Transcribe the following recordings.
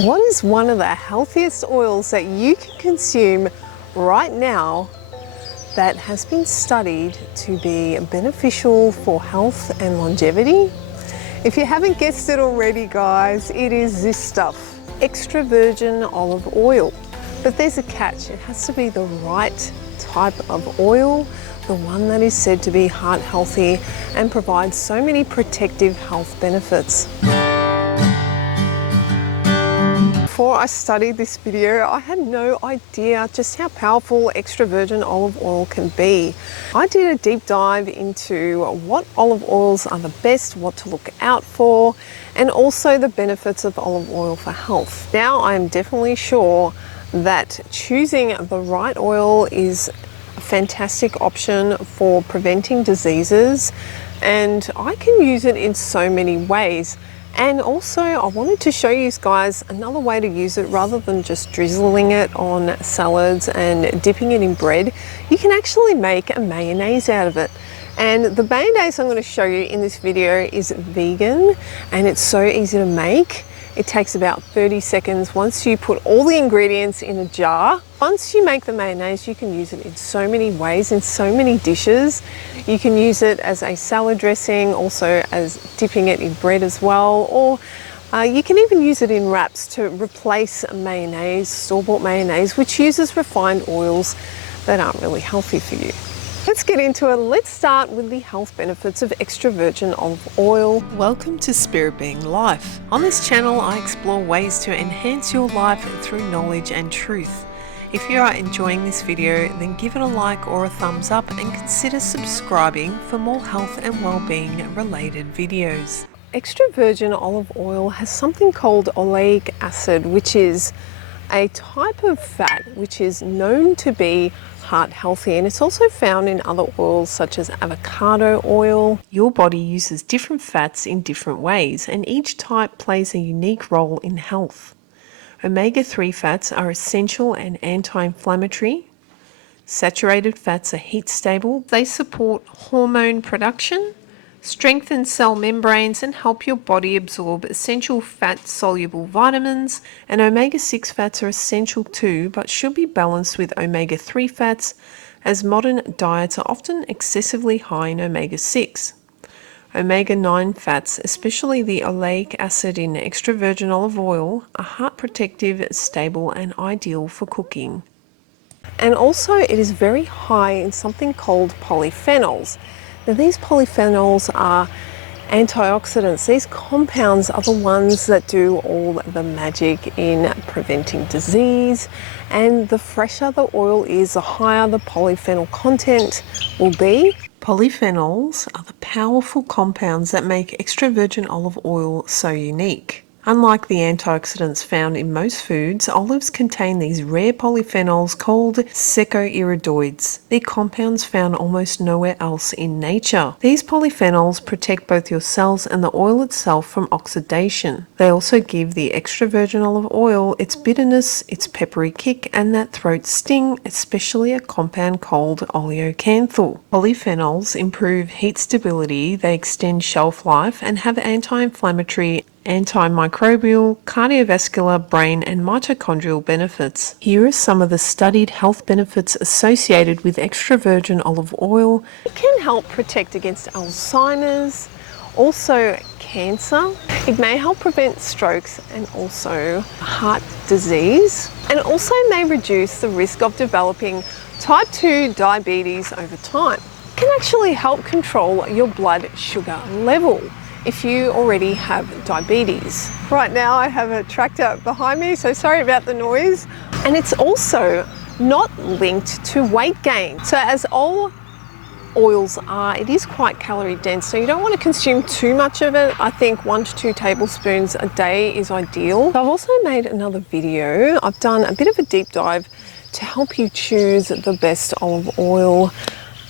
What is one of the healthiest oils that you can consume right now that has been studied to be beneficial for health and longevity? If you haven't guessed it already, guys, it is this stuff, extra virgin olive oil. But there's a catch, it has to be the right type of oil, the one that is said to be heart healthy and provides so many protective health benefits. Before I studied this video, I had no idea just how powerful extra virgin olive oil can be. I did a deep dive into what olive oils are the best, what to look out for, and also the benefits of olive oil for health. Now I'm definitely sure that choosing the right oil is a fantastic option for preventing diseases, and I can use it in so many ways. And also I wanted to show you guys another way to use it rather than just drizzling it on salads and dipping it in bread. You can actually make a mayonnaise out of it. And the mayonnaise I'm going to show you in this video is vegan and it's so easy to make. It takes about 30 seconds once you put all the ingredients in a jar. Once you make the mayonnaise, you can use it in so many ways, in so many dishes. You can use it as a salad dressing, also as dipping it in bread as well, or you can even use it in wraps to replace mayonnaise, store-bought mayonnaise, which uses refined oils that aren't really healthy for you. Let's get into it. Let's start with the health benefits of extra virgin olive oil. Welcome to Spirit Being Life. On this channel, I explore ways to enhance your life through knowledge and truth. If you are enjoying this video, then give it a like or a thumbs up and consider subscribing for more health and well-being related videos. Extra virgin olive oil has something called oleic acid, which is a type of fat which is known to be heart healthy, and it's also found in other oils such as avocado oil. Your body uses different fats in different ways, and each type plays a unique role in health. Omega-3 fats are essential and anti-inflammatory. Saturated fats are heat stable. They support hormone production, strengthen cell membranes, and help your body absorb essential fat-soluble vitamins. And omega-6 fats are essential too, but should be balanced with omega-3 fats, as modern diets are often excessively high in omega-6. Omega-9 fats, especially the oleic acid in extra virgin olive oil, are heart protective, stable, and ideal for cooking. And also it is very high in something called polyphenols. Now these polyphenols are antioxidants. These compounds are the ones that do all the magic in preventing disease, and the fresher the oil is, the higher the polyphenol content will be. Polyphenols are the powerful compounds that make extra virgin olive oil so unique. Unlike the antioxidants found in most foods, olives contain these rare polyphenols called secoiridioids. They're compounds found almost nowhere else in nature. These polyphenols protect both your cells and the oil itself from oxidation. They also give the extra virgin olive oil its bitterness, its peppery kick, and that throat sting, especially a compound called oleocanthal. Polyphenols improve heat stability, they extend shelf life, and have anti-inflammatory, antimicrobial, cardiovascular, brain, and mitochondrial benefits. Here are some of the studied health benefits associated with extra virgin olive oil. It can help protect against Alzheimer's, also cancer. It may help prevent strokes and also heart disease, and also may reduce the risk of developing type 2 diabetes over time. It can actually help control your blood sugar level if you already have diabetes. Right now I have a tractor behind me, so sorry about the noise. And it's also not linked to weight gain. So as all oils are, it is quite calorie dense, so you don't want to consume too much of it. I think 1 to 2 tablespoons a day is ideal. I've also made another video. I've done a bit of a deep dive to help you choose the best olive oil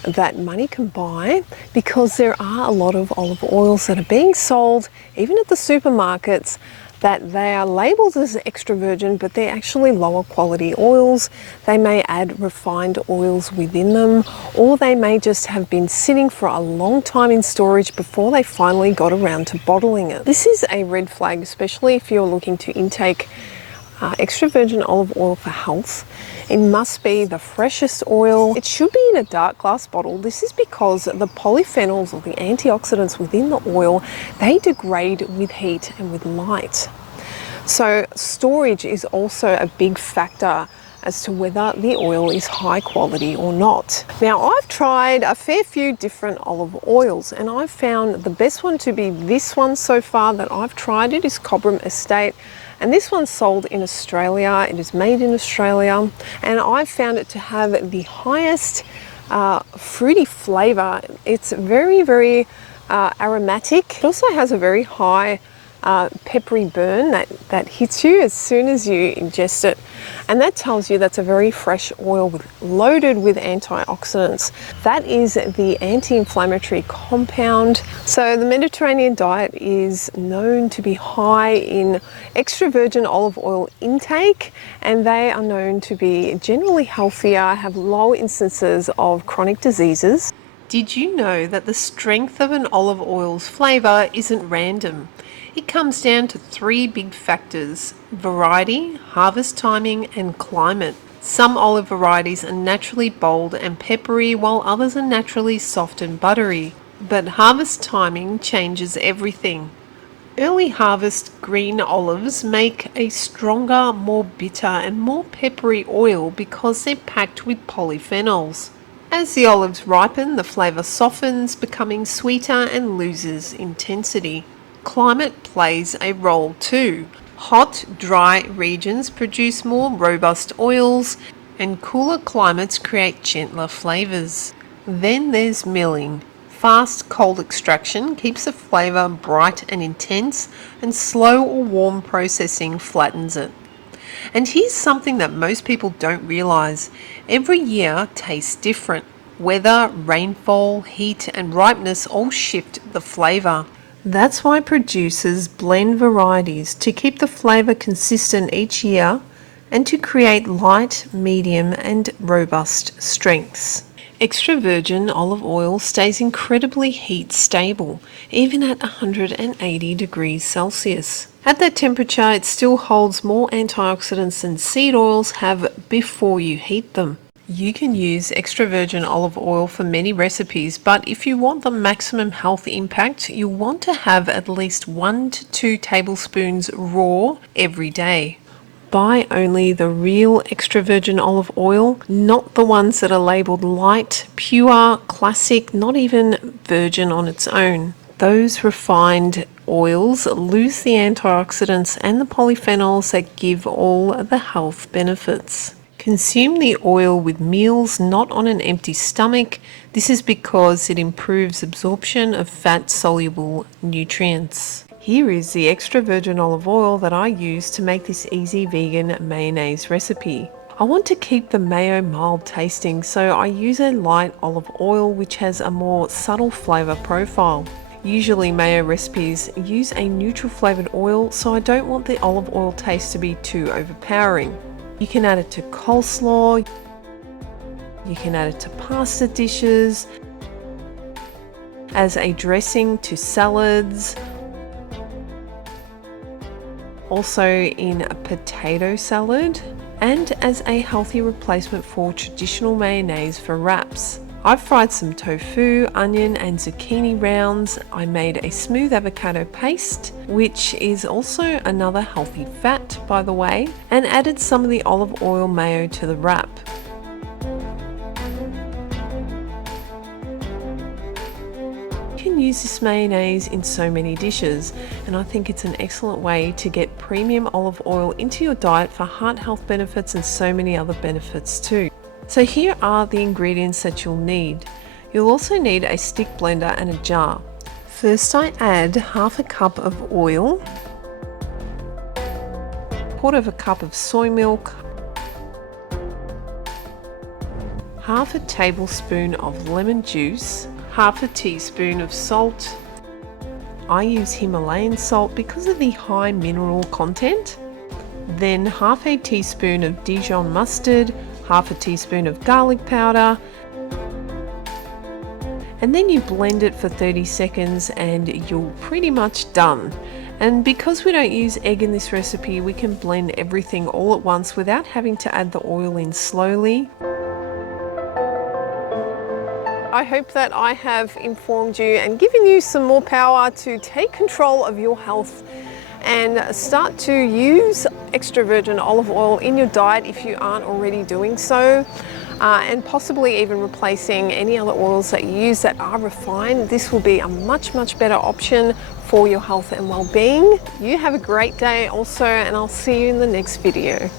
that money can buy, because there are a lot of olive oils that are being sold even at the supermarkets that they are labelled as extra virgin, but they're actually lower quality oils. They may add refined oils within them, or they may just have been sitting for a long time in storage before they finally got around to bottling it. This is a red flag, especially if you're looking to intake extra virgin olive oil for health. It must be the freshest oil. It should be in a dark glass bottle. This is because the polyphenols, or the antioxidants within the oil, they degrade with heat and with light. So storage is also a big factor as to whether the oil is high quality or not. Now, I've tried a fair few different olive oils, and I've found the best one to be this one so far that I've tried. It is Cobram Estate. And this one's sold in Australia. It is made in Australia, and I've found it to have the highest fruity flavour. It's very, very aromatic. It also has a very high peppery burn that hits you as soon as you ingest it, and that tells you that's a very fresh oil loaded with antioxidants. That is the anti-inflammatory compound. So the Mediterranean diet is known to be high in extra virgin olive oil intake, and they are known to be generally healthier, have low instances of chronic diseases. Did you know that the strength of an olive oil's flavour isn't random? It comes down to three big factors: variety, harvest timing, and climate. Some olive varieties are naturally bold and peppery, while others are naturally soft and buttery. But harvest timing changes everything. Early harvest green olives make a stronger, more bitter and more peppery oil because they're packed with polyphenols. As the olives ripen, the flavour softens, becoming sweeter and loses intensity. Climate plays a role too. Hot, dry regions produce more robust oils, and cooler climates create gentler flavours. Then there's milling. Fast cold extraction keeps the flavour bright and intense, and slow or warm processing flattens it. And here's something that most people don't realise. Every year tastes different. Weather, rainfall, heat and ripeness all shift the flavour. That's why producers blend varieties to keep the flavour consistent each year and to create light, medium and robust strengths. Extra virgin olive oil stays incredibly heat stable, even at 180 degrees Celsius. At that temperature, it still holds more antioxidants than seed oils have before you heat them. You can use extra virgin olive oil for many recipes, but if you want the maximum health impact, you'll want to have at least 1 to 2 tablespoons raw every day. Buy only the real extra virgin olive oil, not the ones that are labelled light, pure, classic, not even virgin on its own. Those refined oils lose the antioxidants and the polyphenols that give all the health benefits. Consume the oil with meals, not on an empty stomach. This is because it improves absorption of fat-soluble nutrients. Here is the extra virgin olive oil that I use to make this easy vegan mayonnaise recipe. I want to keep the mayo mild tasting, so I use a light olive oil which has a more subtle flavour profile. Usually Mayo recipes use a neutral flavoured oil, so I don't want the olive oil taste to be too overpowering. You can add it to coleslaw, you can add it to pasta dishes, as a dressing to salads, also in a potato salad, and as a healthy replacement for traditional mayonnaise for wraps. I've fried some tofu, onion and zucchini rounds. I made a smooth avocado paste, which is also another healthy fat by the way, and added some of the olive oil mayo to the wrap. You can use this mayonnaise in so many dishes, and I think it's an excellent way to get premium olive oil into your diet for heart health benefits and so many other benefits too. So here are the ingredients that you'll need. You'll also need a stick blender and a jar. First I add half a cup of oil, quarter of a cup of soy milk, half a tablespoon of lemon juice, half a teaspoon of salt, I use Himalayan salt because of the high mineral content. Then half a teaspoon of Dijon mustard, half a teaspoon of garlic powder, and then you blend it for 30 seconds and you're pretty much done. And because we don't use egg in this recipe, we can blend everything all at once without having to add the oil in slowly. I hope that I have informed you and given you some more power to take control of your health and start to use extra virgin olive oil in your diet if you aren't already doing so, and possibly even replacing any other oils that you use that are refined. This will be a much better option for your health and well-being. You have a great day also, and I'll see you in the next video.